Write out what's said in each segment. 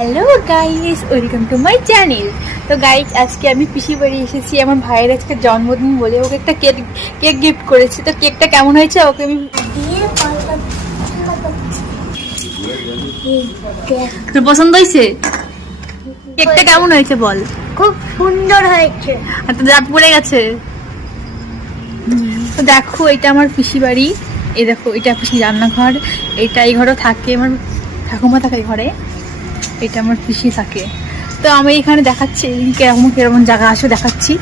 Hello guys welcome to my channel তো guys আজকে আমি পিসি বাড়ি এসেছি। আমার ভাইয়ের আজকে জন্মদিন বলে ওকে একটা কেক কেক গিফট করেছি। তো কেকটা কেমন হয়েছে ওকে আমি তোর পছন্দ হয়েছে? কেকটা কেমন হয়েছে বল? খুব সুন্দর হয়েছে। আর তো দাঁত পড়ে গেছে? তো দেখো এটা আমার পিসি বাড়ি। এই দেখো এটা পিসি রান্নাঘর। এটা এই ঘরে থাকে। আমার ঠাকুমা থাকে এই ঘরে। এটা আমার পিসি থাকে। তো আমি এখানে দেখাচ্ছি কেমন কেমন জায়গা আসো দেখাচ্ছি।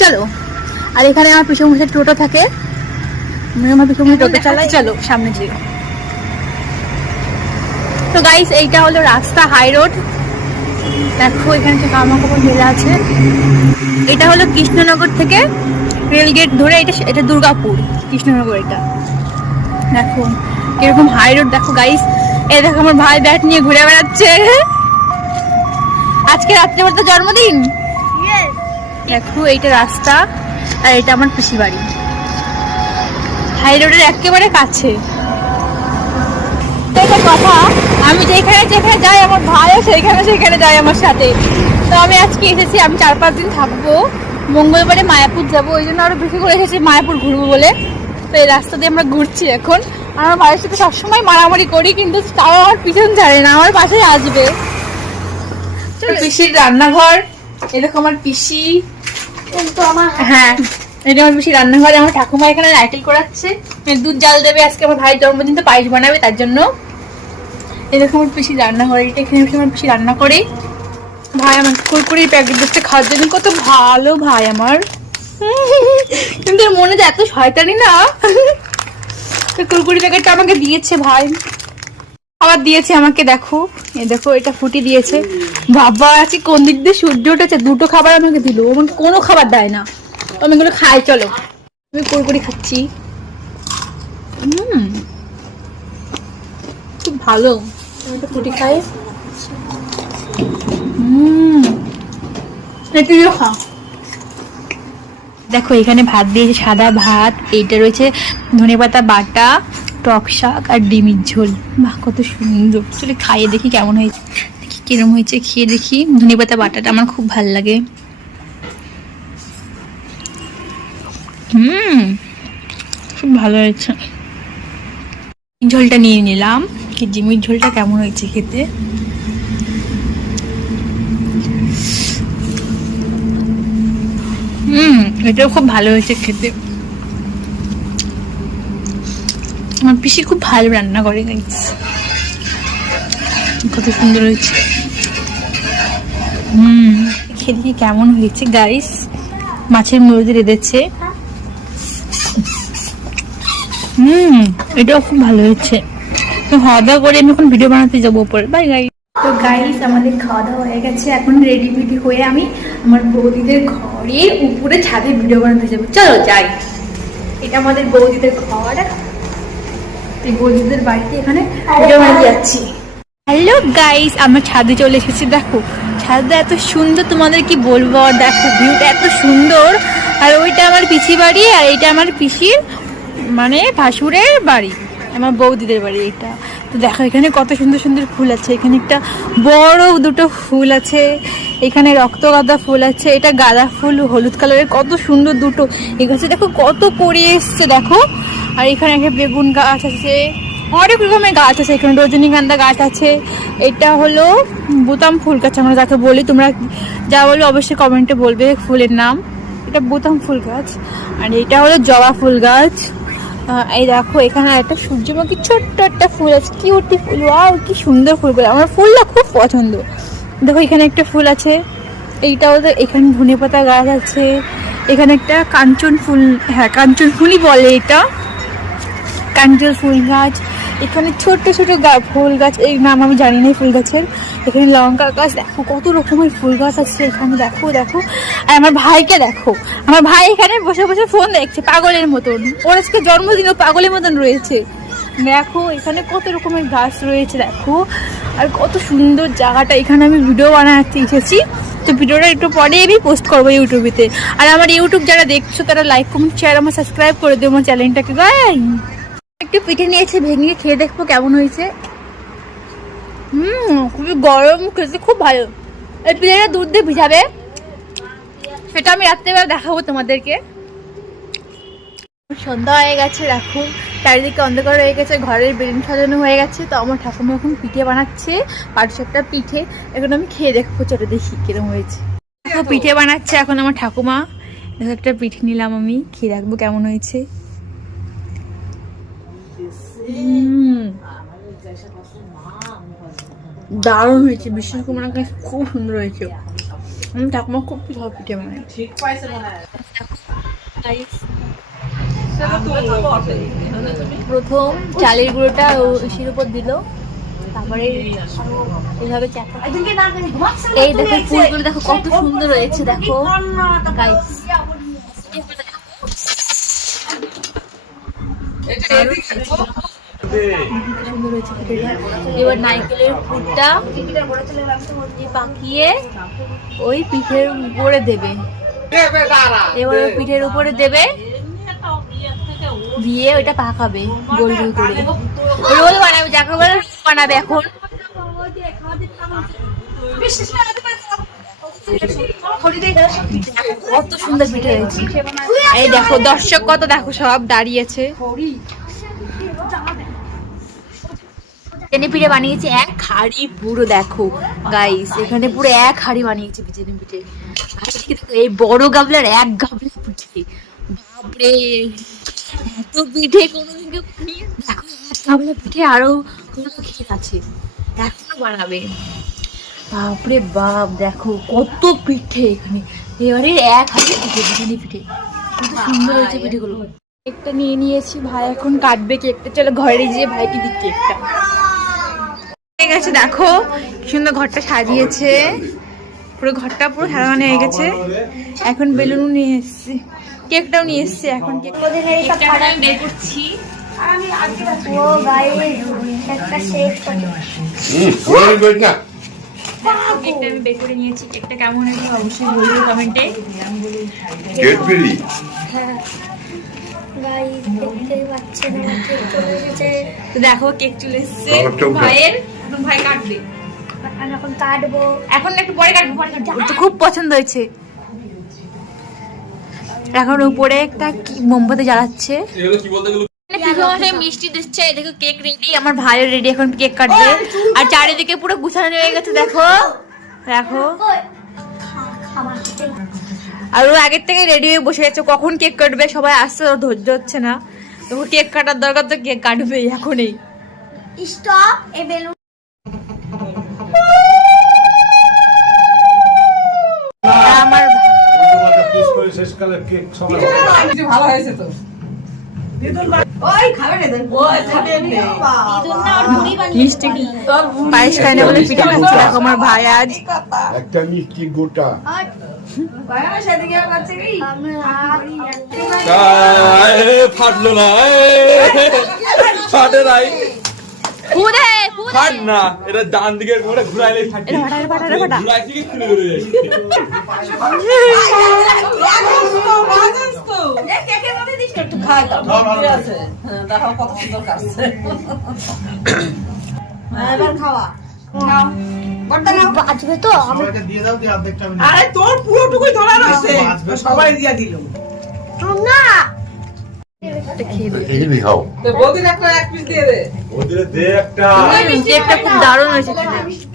চলো। আর এখানে আমার পিছনে মশাই টোটো থাকে। আমি আমার পিছনে টোটো চালাই। চলো সামনে যেও। তো গাইস এইটা হলো রাস্তা হাই রোড দেখো এখানে একটা কামা কাপড় মেলা আছে। এটা হলো কৃষ্ণনগর থেকে রেল গেট ধরে এটা এটা দুর্গাপুর কৃষ্ণনগর এটা। দেখো কীরকম হাই রোড দেখো গাইস এই দেখো আমার ভাই ব্যাট নিয়ে ঘুরে বেড়াচ্ছে। আজকে রাত্রে ওর তো জন্মদিন। দেখো এইটা রাস্তা আর এটা আমার পিসি বাড়ি। হাই রোডের একেবারে কাছে। কথা আমি যেখানে যেখানে যাই আমার ভাইও সেইখানে সেইখানে যায় আমার সাথে। তো আমি আজকে এসেছি আমি চার পাঁচ দিন থাকব। মঙ্গলবারে মায়াপুর যাব ওই জন্য আরও বেশি করে এসেছি মায়াপুর ঘুরবো বলে। তো এই রাস্তা দিয়ে আমরা ঘুরছি এখন। আমার বাড়ির সাথে সবসময় মারামারি করি কিন্তু তাও আমার পিছন ছাড়ে না আমার পাশে আসবে। পিসির রান্নাঘর এরকম আমার পিসি। কিন্তু আমার হ্যাঁ এটা আমার বেশি রান্নাঘরে আমার ঠাকুমা এখানে নাইটেল করাচ্ছে। দুধ জাল দেবে আজকে আমার ভাইয়ের জন্মদিন তো পায়েস বানাবে তার জন্য। এরকম আমার পিসি রান্না করে এটা এখানে আমার পিসি রান্না করে। ভাই আমার কুরকুরির প্যাকেট দিচ্ছে খাওয়ার জন্য কত ভালো ভাই আমার। কিন্তু মনে যে এত শয়তানি না? কুরকুরি প্যাকেটটা আমাকে দিয়েছে ভাই। আবার দিয়েছে আমাকে, দেখো। এ দেখো, এটা ফুটি দিয়েছে। বাবা, আজকে কোন দিক দিয়ে সূর্য উঠেছে? দুটো খাবার আমাকে দিল। আমাকে কোনো খাবার দেয় না। তো আমি এগুলো খাই, চলো। আমি কুরকুরি খাচ্ছি। হুম। খুব ভালো। ফুটি খাই। হুম। তুইও খা। দেখো, এখানে ভাত দিয়েছে সাদা ভাত, এইটা রয়েছে ধনেপাতা বাটা, টক শাক আর ডিমের ঝোল। বাহ, কত সুন্দর। চলে খাইয়ে দেখি কেমন হয়েছে। দেখি কিরম হয়েছে, খেয়ে দেখি। ধনেপাতা বাটাটা আমার খুব ভালো লাগে। হুম, খুব ভালো হয়েছে। ঝোলটা নিয়ে নিলাম। ডিমের ঝোলটা কেমন হয়েছে খেতে হুম এটাও খুব ভালো হয়েছে খেতে। আমার পিসি খুব ভালো রান্না করে গাইস কত সুন্দর হয়েছে। হুম খেতে কেমন হয়েছে গাইস মাছের মুরগি রেঁধেছে। হুম, এটাও খুব ভালো হয়েছে। তো খাওয়া দাওয়া করে আমি এখন ভিডিও বানাতে যাব উপরে। বাই গাই তো গাইস আমাদের খাওয়া দাওয়া হয়ে গেছে। এখন রেডি মেডি হয়ে আমি আমার বৌদিদের ঘরে উপরে ছাদে ভিডিও বানাতে যাব। চলো যাই। এটা আমাদের বৌদিদের ঘর। এই বৌদিদের বাড়িতে এখানে ভিডিও বানাতে যাচ্ছি। হ্যালো গাইস আমরা ছাদে চলে এসেছি, দেখো। ছাদটা এত সুন্দর, তোমাদের কি বলব? আর দেখো ভিউটা এত সুন্দর। আর ওইটা আমার পিসি বাড়ি, আর এইটা আমার পিসির মানে ভাসুরের বাড়ি। আমার বৌদিদের বাড়ি এটা। তো দেখো, এখানে কত সুন্দর সুন্দর ফুল আছে। এখানে একটা বড় দুটো ফুল আছে। এখানে রক্ত গাঁদা ফুল আছে। এটা গাঁদা ফুল, হলুদ কালারের। কত সুন্দর দুটো। এই গাছে দেখো, কত করে এসছে, দেখো। আর এখানে একটা বেগুন গাছ আছে। অনেক রকমের গাছ আছে। এখানে রজনীগন্ধা গাছ আছে। এটা হলো বুতাম ফুল গাছ। আমরা যাকে বলি, তোমরা যা বলবে অবশ্যই কমেন্টে বলবে ফুলের নাম। এটা বুতাম ফুল গাছ। আর এটা হলো জবা ফুল গাছ। এই দেখো, এখানে একটা সূর্যমুখী ছোট্ট একটা ফুল আছে। কিউটি ফুল, ওয়াও, কি সুন্দর ফুলগুলো। আমার ফুলটা খুব পছন্দ। দেখো, এখানে একটা ফুল আছে। এইটাও তো এখানে ধনে পাতা গাছ আছে। এখানে একটা কাঞ্চন ফুল হ্যাঁ কাঞ্চন ফুলই বলে এটা। কাঞ্চন ফুল গাছ। এখানে ছোট্ট ছোট ফুল গাছ, এই নাম আমি জানি না ফুল গাছের। এখানে লঙ্কা গাছ, দেখো কত রকমের ফুল গাছ আছে এখানে, দেখো দেখো। আর আমার ভাইকে দেখো। আমার ভাই এখানে বসে বসে ফোন দেখছে, পাগলের মতন। ওর আজকে জন্মদিনও পাগলের মতন রয়েছে। দেখো, এখানে কত রকমের গাছ রয়েছে, দেখো। আর কত সুন্দর জায়গাটা, এখানে আমি ভিডিও বানাতে এসেছি। তো ভিডিওটা একটু পরে আমি পোস্ট করব ইউটিউবেতে আর আমার ইউটিউব যারা দেখছ, তারা লাইক কমেন্ট শেয়ার আমার সাবস্ক্রাইব করে দেবো আমার চ্যানেলটাকে গাই একটু পিঠে নিয়েছে ভেঙে খেয়ে দেখব কেমন হয়েছে। হুম, খুবই গরম, খেতে খুব ভালো। এই পিঠাটা দুধ দিয়ে ভিজাবে। সেটা আমি রাত্রেবেলা দেখাবো তোমাদেরকে। সন্ধ্যা হয়ে গেছে, দেখো। চারিদিকে অন্ধকার হয়ে গেছে, ঘরের বেলুন সাজানো হয়ে গেছে। তো আমার ঠাকুমা এখন পিঠে বানাচ্ছে পাটিসাপটা পিঠে। এখন আমি খেয়ে দেখব, চলো দেখি কিরম হয়েছে। পিঠে বানাচ্ছে এখন আমার ঠাকুমা। একটা পিঠে নিলাম আমি, খেয়ে দেখব কেমন হয়েছে হুম দারুণ হয়েছে। বিশ্বাস করব না খুব সুন্দর হয়েছে। আমি ঠাকুমা খুব ভালো পিঠে বানায় Guys, প্রথম চালের গুঁড়োটা ও- ইসের উপর দিল। তারপরে এইভাবে এই দেখো ফুলগুলো দেখো কত সুন্দর হয়েছে দেখো। গাইস সুন্দর হয়েছে এবার নারকেলের দিয়ে পাকিয়ে ওই পিঠের উপরে দেবে। এবার ওই পিঠের উপরে দেবে। দিয়ে ওইটা পাকাবে গোল গোল করে। রোল বানাবে যাকে বলে বানাবে এখন। কত সুন্দর পিঠে হয়েছে। এই দেখো দর্শক কত দেখো সব দাঁড়িয়েছে। বিরিয়ানি পিঠে বানিয়েছে এক হাড়ি পুরো দেখো। গাইস এখানে পুরো এক হাড়ি বানিয়েছে বিরিয়ানি পিঠে। এই বড় গাবলার এক গাবলা পিঠে। বাপরে এত পিঠে কোনোদিন কেউ বানিয়ে দেখো এক গাবলা পিঠে আরও কোনো ক্ষীর আছে। এখনও বানাবে। বাপরে বাপ দেখো কত পিঠে এখানে। এবারে এক হাতে পিঠে বিরিয়ানি পিঠে। কত সুন্দর হয়েছে পিঠেগুলো। কেকটা নিয়ে নিয়েছি ভাই এখন কাটবে কেকটা। চলো ঘরে গিয়ে ভাইকে দিই কেকটা। হয়ে গেছে দেখো। কি সুন্দর ঘরটা সাজিয়েছে। পুরো ঘরটা পুরো সাজানো হয়ে গেছে। এখন বেলুন নিয়ে এসেছি। কেকটাও নিয়ে এসেছি এখন। কেক কেকটা আমি করছি। কেকটা আমি বের করে নিয়েছি। কেকটা কেমন হয়েছে অবশ্যই বলবে কমেন্টে। তো দেখো কেক চলে এসেছে। ভাইয়ের এখন ভাই কাটবে। আমি এখন কাটবো। এখন একটু পরে কাটবো পরে কাটবো। খুব পছন্দ হয়েছে। এখন উপরে একটা কি মোমবাতি জ্বালাচ্ছে। মিষ্টি দিচ্ছে দেখো কেক রেডি আমার রেডি এখন কেক কাটবে। আর চারিদিকে পুরো গুছানো হয়ে গেছে দেখো। দেখো। আর ও আগের থেকে রেডি হয়ে বসে গেছে কখন কেক কাটবে সবাই আসছে ওর ধৈর্য হচ্ছে না। তো কেক কাটার দরকার তো কেক কাটবেই এখনই। স্টপ এ বেলুন। কেক সবাই ভালো হয়েছে তো। মিষ্টি পায়েস খায় না বলে পিঠে খাচ্ছে আমার ভাই আজ। একটা মিষ্টি গোটা। ফাটলো না ফাটে নাই। ফাট না এটা ডান দিকে ঘুরাইলে ফাটে। এটা ফাটা, ফাটা, ফাটা। ঘুরাই থেকে খুলে ধরে যায়। বাঁচবে তো আমি সবাইকে দিয়ে দাও দিয়ে অর্ধেকটা আমি আরে তোর পুরোটুকুই ধরা রয়েছে সবাই দিয়া দিল। না এখানে খাও। তো বৌদির একটা এক পিস দিয়ে দে। ওদের দে একটা। কেকটা খুব দারুণ হয়েছে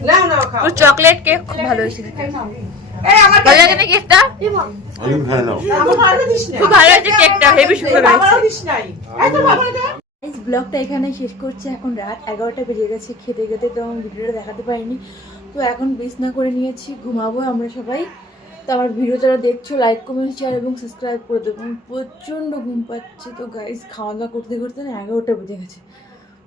নাও নাও খাও। চকলেট কেক খুব ভালো হয়েছে লাগে না কেকটা খুব হয়েছে কেকটা হেভি সুন্দর হয়েছে। এই ব্লগটা এখানে শেষ করছি। এখন রাত এগারোটা বেজে গেছে খেতে খেতে তো আমার ভিডিওটা দেখাতে পারিনি। তো এখন বিছনা করে নিয়েছি ঘুমাবো আমরা সবাই। তো আমার ভিডিও যারা দেখছ লাইক কমেন্ট শেয়ার এবং সাবস্ক্রাইব করে দেবো। প্রচণ্ড ঘুম পাচ্ছে। তো গাইস খাওয়া দাওয়া করতে করতে না এগারোটা বেজে গেছে।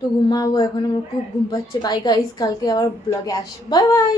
তো ঘুমাবো এখন, আমার খুব ঘুম পাচ্ছে। বাই গাইস কালকে আবার ব্লগে আস বাই বাই